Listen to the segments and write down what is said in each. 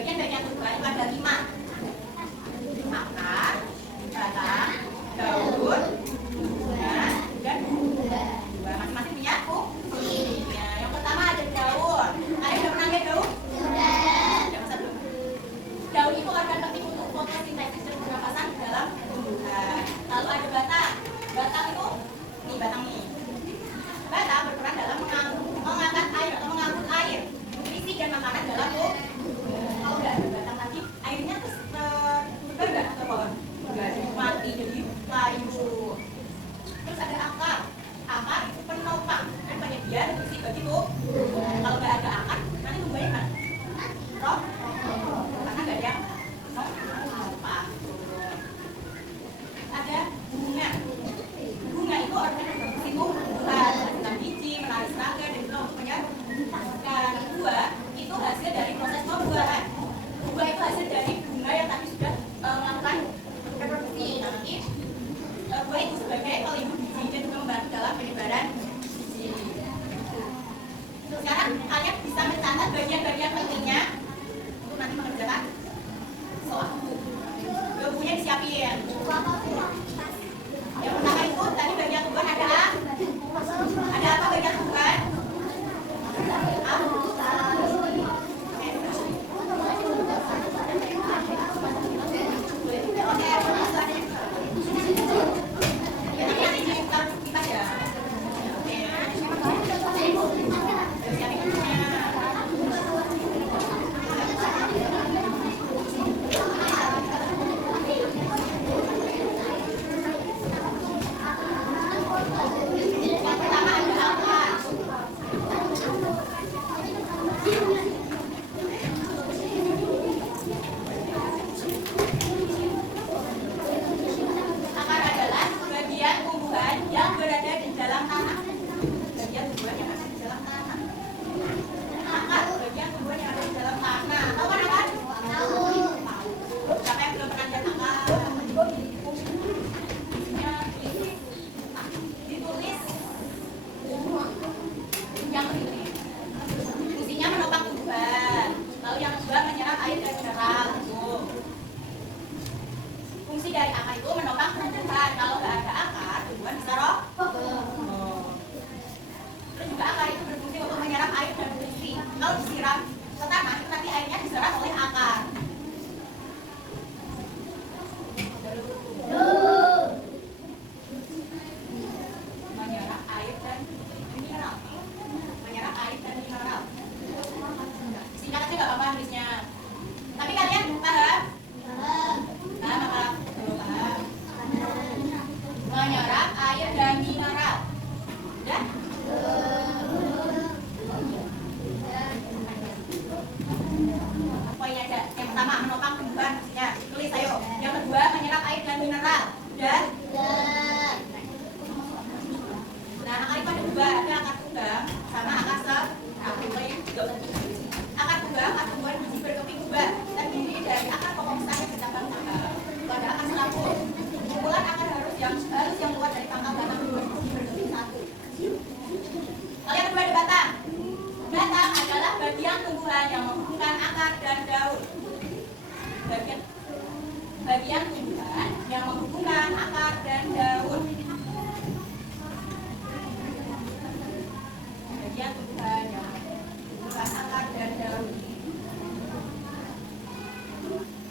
bagian-bagian tumbuhan itu ada 5. Akar, batang, daun, bunga, dan buah. Masing-masing punya fungsi. Ya, yang pertama ada daun. Kalian udah pernah lihat daun? Daun itu organ penting untuk fotosintesis dan pernapasan dalam tumbuhan. Lalu ada batang. Batang itu nih, batang nih. Batang berperan dalam mengangkat air atau mengangkut air, nutrisi dan makanan dalam tubuh. Kalau udah ada batang lagi, airnya terus berubah nggak ke pohon? Enggak, jadi mati, jadi layu. Terus ada akar. Akar itu penopang, kan banyak dia nutrisi bagi tubuh. Kalau nggak ada akar, nanti tumbuhnya kan? Roh? Karena nggak ada penopang. Ada bunga. Bunga itu organ reproduksi tumbuhan, menghasilkan biji, menarik serangga, dan juga untuk menyerbukan. Buah itu hasil dari proses pembuahan. Buah itu hasil dari bunga yang tadi sudah melakukan reproduksi. Nah, nanti buah itu sebagai pelindung biji dan juga membantu dalam penyebaran biji. Sekarang kalian bisa mencatat bagian-bagian pentingnya untuk nanti mengerjakan soal. Bukunya disiapin. Yang pertama itu tadi bagian tumbuhan ada apa bagian tumbuhan? Bagian tumbuhan yang menghubungkan akar dan daun. Bagian tumbuhan yang menghubungkan akar dan daun.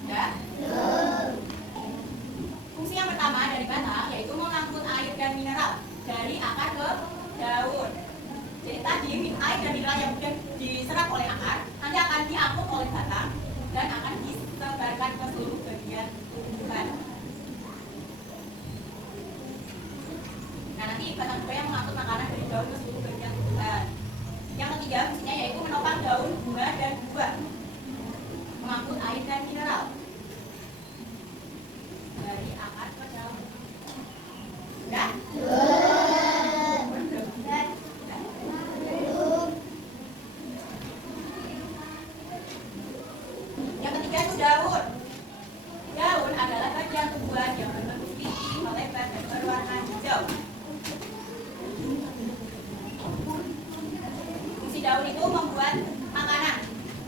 Ya. Fungsi yang pertama dari batang yaitu mengangkut air dan mineral dari akar ke daun. Jadi tadi air dan mineral yang sudah diserap oleh akar nanti akan diangkut oleh batang dan akan disebarkan ke seluruh bagian tumbuhan. Nah, nanti batang yang mengangkut makanan dari daun ke seluruh bagian tumbuhan. Yang ketiga fungsinya yaitu menopang daun, bunga, dan buah. Mengangkut air dan mineral dari akar ke daun. Udah? Yang ketiga itu daun. Daun adalah bagian tumbuhan yang berbentuk tinggi, melebar, dan berwarna hijau. Fungsi daun itu membuat makanan.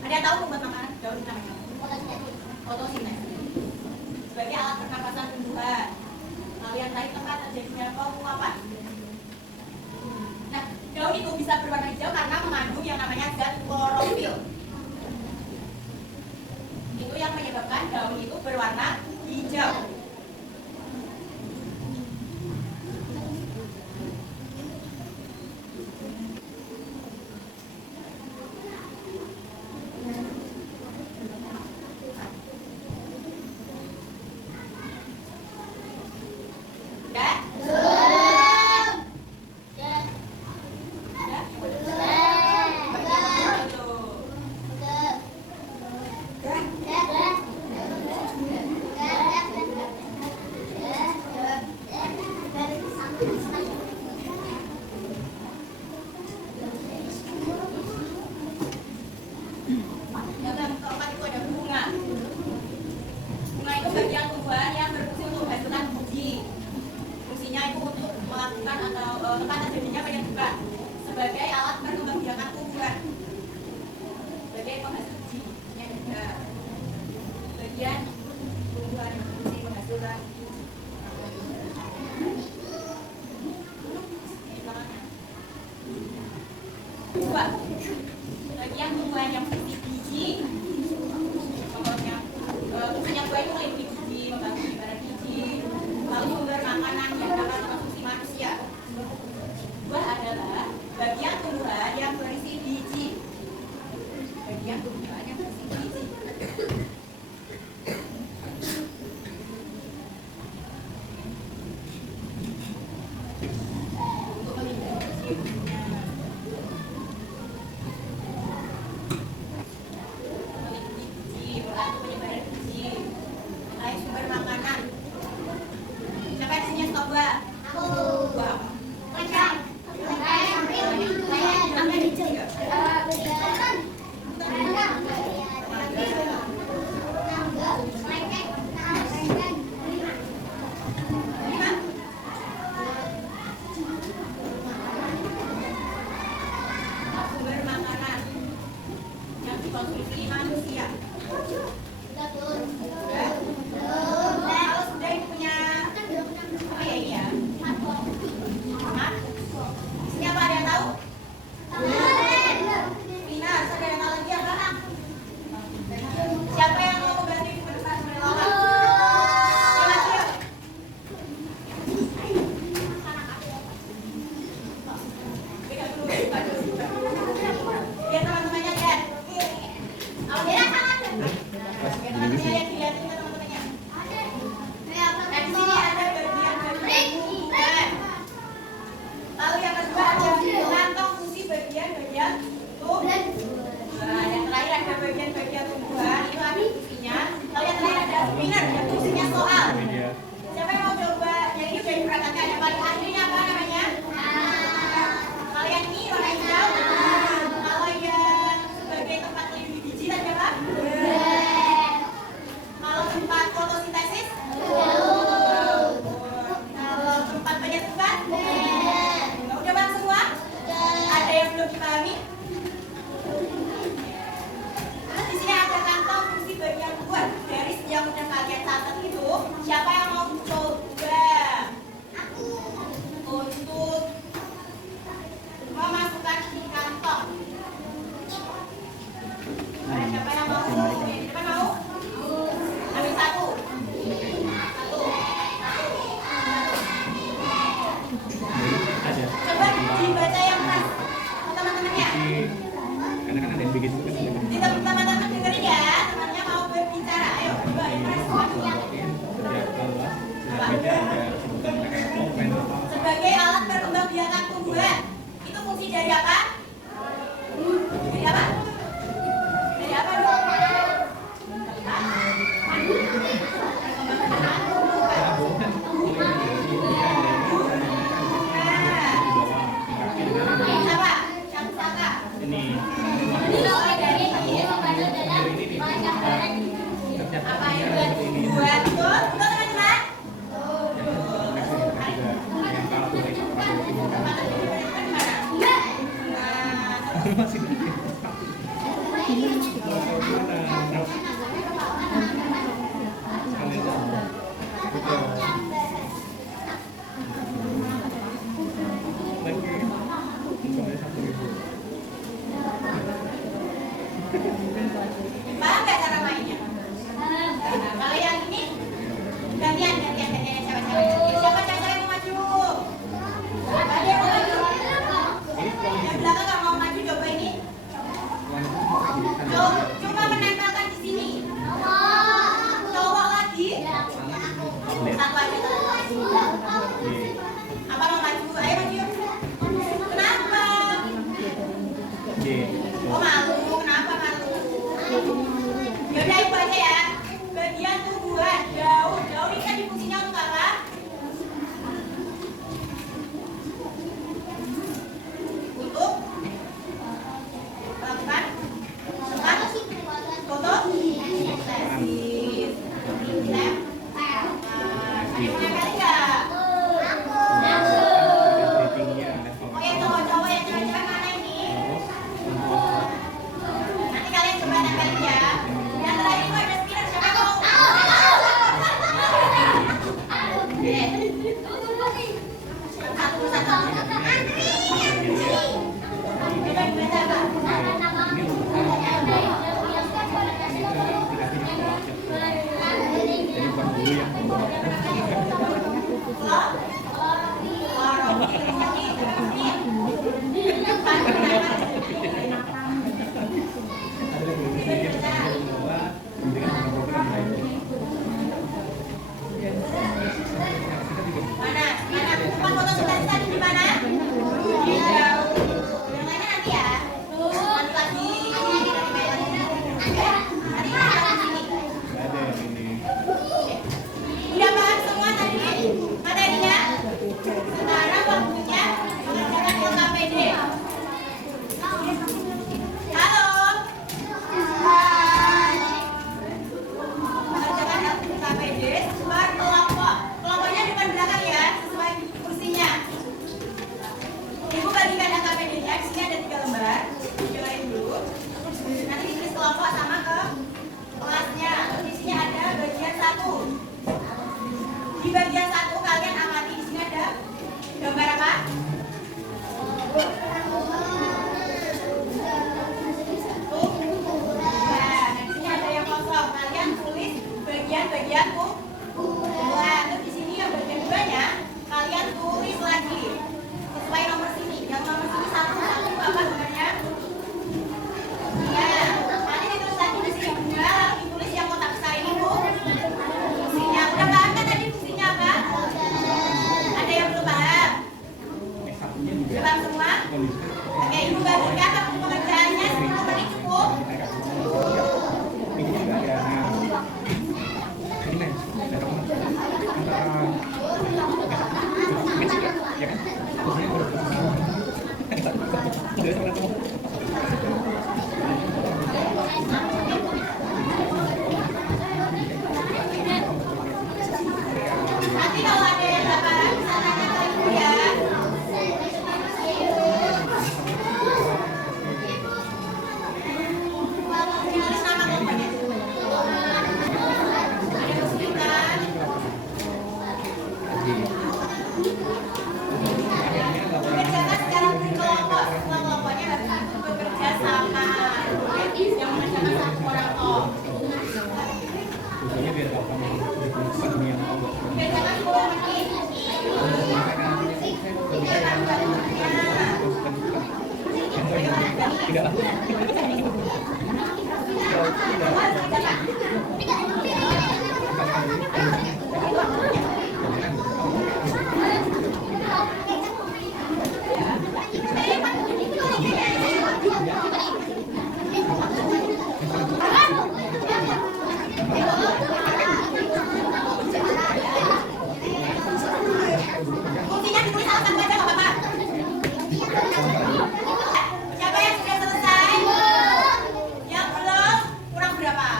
Ada yang tahu membuat makanan? Daun daun namanya fotosintesis sebagai alat pernapasan tumbuhan. Lalu yang terakhir tempat terjadinya penguapan. Nah, daun itu bisa berwarna hijau karena mengandung yang namanya zat klorofil. Itu yang menyebabkan daun itu berwarna hijau. Sebagai alat perkembangbiakan tumbuhan, sebagai penghasil biji, bagian tumbuhan yang berfungsi menghasilkan dua bagian tumbuhan yang berfungsi biji, contohnya fungsinya buah itu melindungi biji, membantu penyebaran biji, lalu sumber makanan yang dapat mengkonsumsi manusia. Dua adalah bagian tumbuhan yang berisi biji. Bagian tumbuhan yang berisi biji. Untuk memindahkan bijinya. Melindungi biji, membantu penyebaran biji. Lain sumber makanan. Siapa yang disini stop buah? Aku. Buah apa? Kacang. Sumber makanan yang dikonsumsi manusia. Kalau sudah ini punya apa ya ini ya? Ini apa, ada yang tahu? Pinas, ada yang tahu lagi apa? Siapa yang mau membantu di pendapat relawan? Yuk. Beda dulu. Biar teman-temannya lihat. Kalau beda sama. Biar teman-temannya lihat, dilihatin ke teman-temannya. Nah, di sini ada bagian-bagian tumbuhan. Lalu yang kedua ada kantong fungsi bagian-bagian tumbuhan. Nah, yang terakhir ada bagian-bagian tumbuhan, itu ada fungsinya. Lalu yang terakhir ada spinner, yang fungsinya soal. Siapa yang mau coba? Yang ini sudah diperhatikan. Yang paling akhirnya apa namanya? Kalau yang ini warna hijau. Kalau yang sebagai tempat melindungi biji tadi apa? Kalau tempat fotosintesis? Kalau tempat penyerbukan? Udah bang semua? Ada yang belum dipahami? Terus di sini ada kantong fungsi bagian buah. Garis yang udah kalian catat. Paham nggak cara mainnya? Nah, kalau yang ini gantian cewek-cewek. Siapa cewek-cewek yang mau maju? Ada yang mau maju? Yang belakang nggak mau maju, coba ini. Coba menempelkan di sini. Cowok lagi. Satu aja. Apa mau maju? Ayo maju. Kenapa? Oh malu. Kenapa malu? Yaudah itu aja ya. Bagian tubuhan jauh ini tadi fungsinya untuk apa? Untuk melakukan foto sesif. Ada yang menempel nggak? Oh ya cowok-cowok yang cewek-cewek mana ini? Nanti kalian coba tempelin ya. Yang terakhir itu ada spinner, siapa yang mau? Satu. Coba dibaca Pak. Mana? Tempat foto sebelah tadi di mana? Di jauh. Yang lainnya nanti ya. Nanti lagi. Nanti kita di sini. Udah paham semua tadi materinya? Sekarang waktunya mengerjakan LKPD. Halo. Hai. Mengerjakan LKPD per kelompok. Kelompoknya depan belakang ya, sesuai kursinya. Ibu bagikan LKPD-nya, di sini ada 3 lembar. Dengerin dulu. Nanti ditulis kelompok sama ke kelasnya. Di sini ada bagian 1. Di bagian 1 kalian amati, di sini ada gambar apa? Nah, di sini ada yang kosong. Kalian tulis bagian-bagian kumpulan. Terus di sini yang bagian 2-nya kalian tulis lagi sesuai nomor sini. Yang nomor sini 1 apa gambarnya? Ya, nanti ditulis lagi di sini 2, lalu ditulis yang kotak besar ini Bu. Fungsinya udah paham kan tadi fungsinya apa? Ada yang belum paham? Sudah paham semua? Oke, Ibu bagikan waktu pengerjaannya 10 menit cukup. Nanti kalau ada yang nggak paham bisa tanya ke Ibu ya. Tulis nama kelompoknya. Ada kesulitan. Kerjakan secara berkelompok. Semua kelompoknya harus bekerja sama. Yang mengerjakan satu orang toh. Kerjakan 10 menit. Kerjakan 2 menitnya. Semua harus kerjakan. Fungsinya ditulis salah satu aja nggak apa-apa. Siapa yang sudah selesai? Yang belum? Kurang berapa?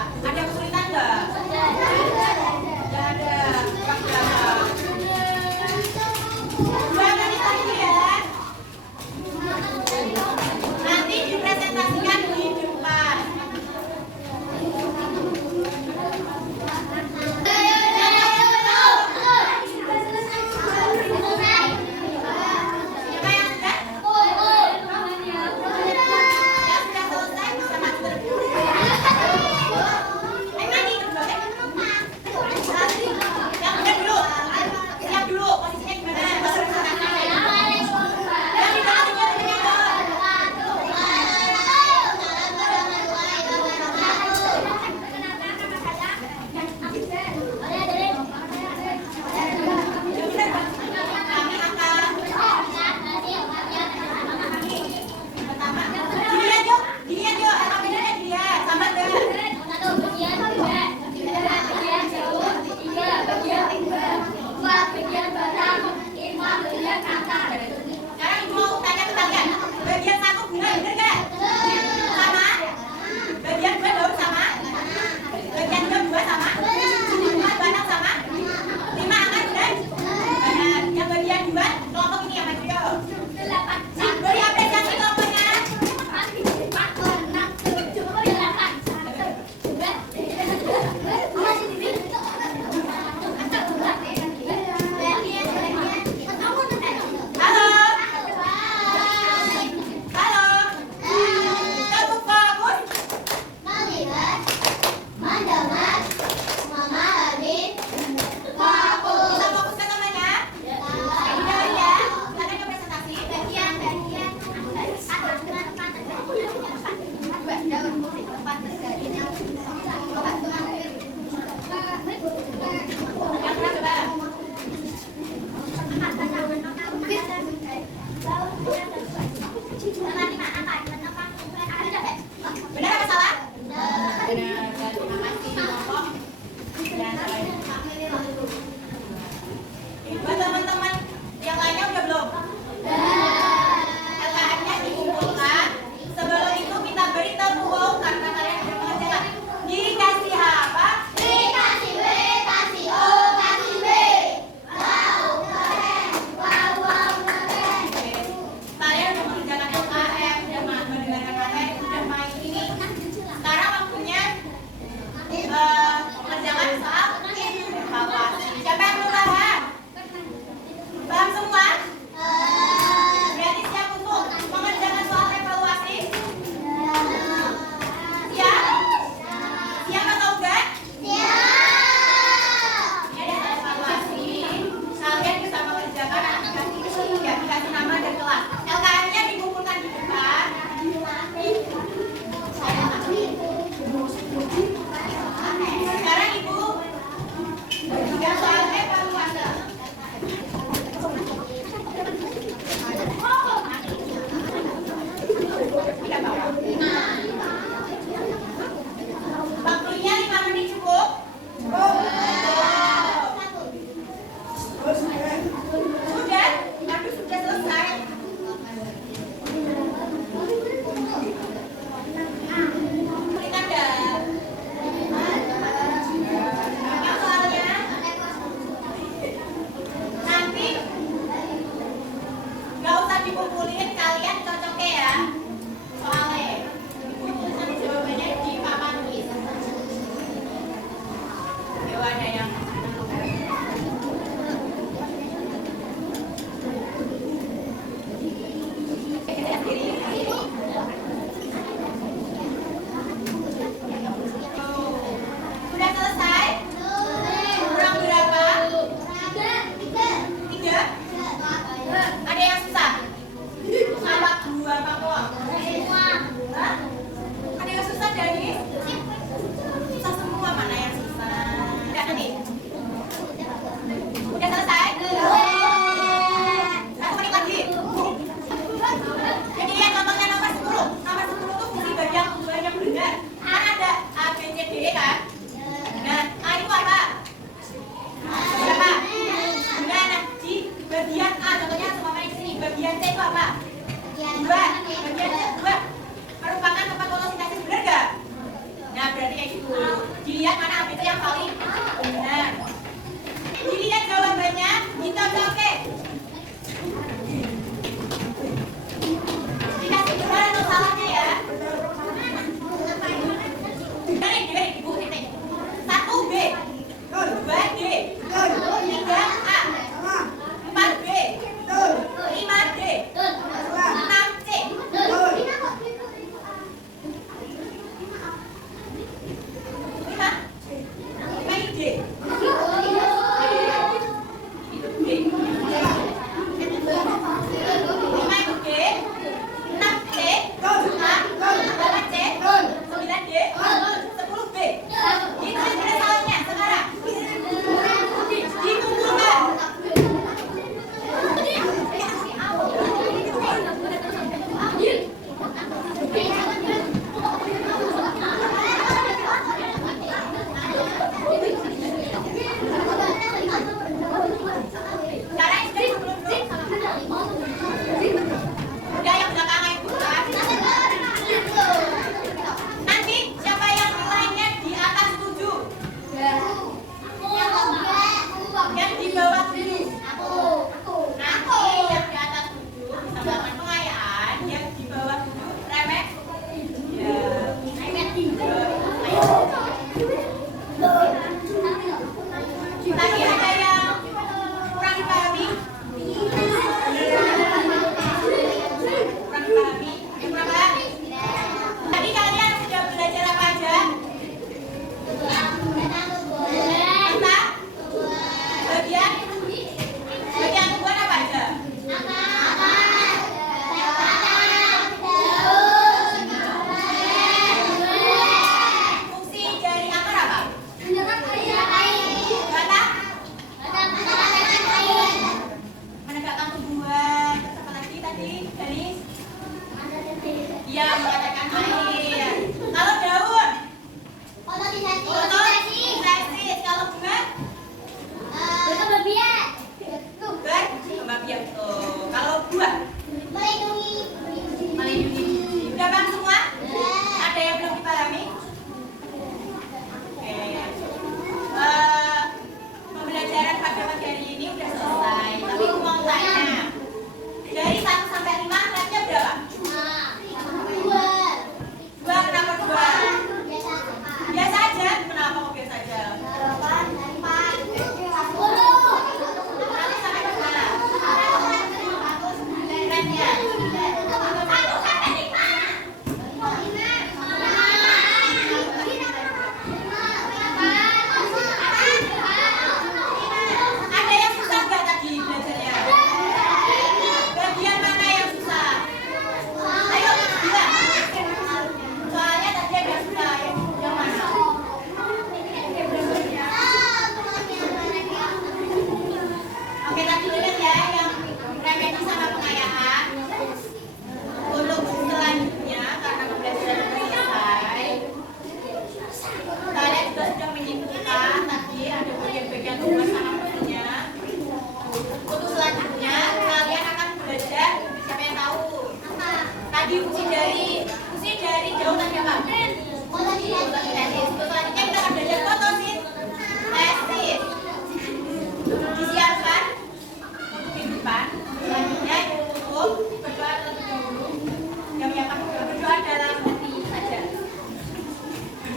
soal evaluasi. Siapa yang belum paham? Paham semua? Berarti siap untuk mengerjakan soal evaluasi? Siap? Siap atau enggak? Ini ada evaluasi. Kalian bisa mengerjakan dikasih nama dan kelas. LKM-nya dikumpulkan di depan. Sekarang Ibu yang soal evaluasi. Waktunya 5 menit cukup? Sudah? Aduh, sudah selesai. Berikan dah. Apa soalnya? Nanti nggak usah dikumpulin, kalian cocoknya ya. Soalnya nanti jawabannya di papan tulis. Dewa ada yang sudah selesai? Kurang berapa? 3? Ada yang susah? Sama 2 apa doang? Hah? Ada yang susah dari? Susah semua, mana yang susah? Udah nanti? Udah selesai? 1 menit lagi. Jadi yang contohnya nomor 10. Nomor 10 tuh fungsi banyak benar. Kan ada A, B, C, D kan? Nah, A itu apa? Berapa? Nah, di bagian A, contohnya semuanya di sini. Bagian C itu apa? 2. Bagian C 2. Merupakan tempat fotosintesis, benar gak? Nah, berarti kayak gitu. Dilihat mana A, B, C yang paling benar. Dilihat jawabannya, kita oke. Dikasih benar atau salahnya ya?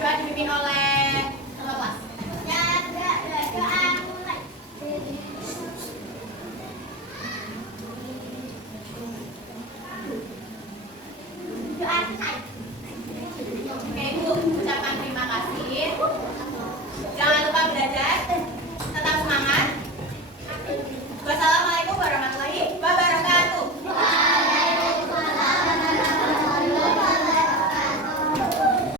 juga dipimpin oleh